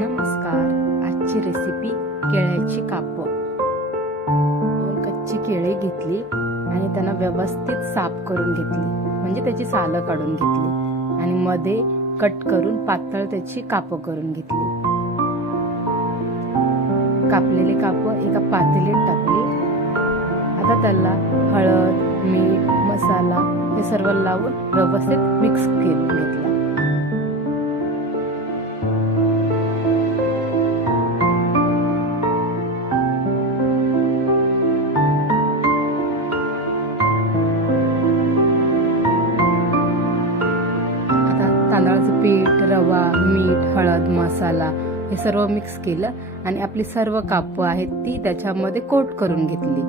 नमस्कार. आजची रेसिपी केळ्याची काप. 2 कच्ची केळी घेतली आणि त्यांना व्यवस्थित साफ करून घेतली, म्हणजे त्याची सालं काढून घेतली आणि मध्ये कट करून पातळ त्याची काप करून घेतली. कापलेली काप एका पातेलीत टाकली. आता त्याला हळद, मीठ, मसाला हे सर्व लावून व्यवस्थित मिक्स घेतला. तांदळाचं पीठ, रवा, मीठ, हळद, मसाला हे सर्व मिक्स केलं आणि आपली सर्व काप आहेत ती त्याच्यामध्ये कोट करून घेतली.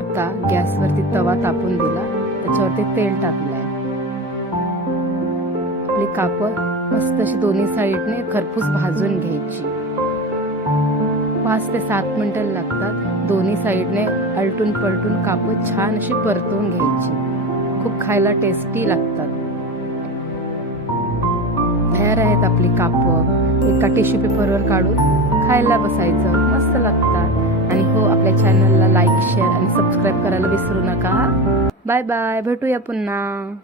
आता गॅसवरती तवा तापून दिला, त्याच्यावरती तेल टाकलंय. आपली काप मस्त अशी दोन्ही साईडने खरपूस भाजून घ्यायची. 5 ते 7 मिनिटं लागतात. दोन्ही साईडने आलटून पलटून काप छान अशी परतून घ्यायची. खूप खायला टेस्टी लागतात. तयार आहेत आपली काप. एका टिश्यू पेपरवर काढून खायला बसायचं, मस्त लागतात. आणि हो, आपल्या चॅनलला लाईक, शेअर आणि सबस्क्राईब करायला विसरू नका. बाय बाय, भेटूया पुन्हा.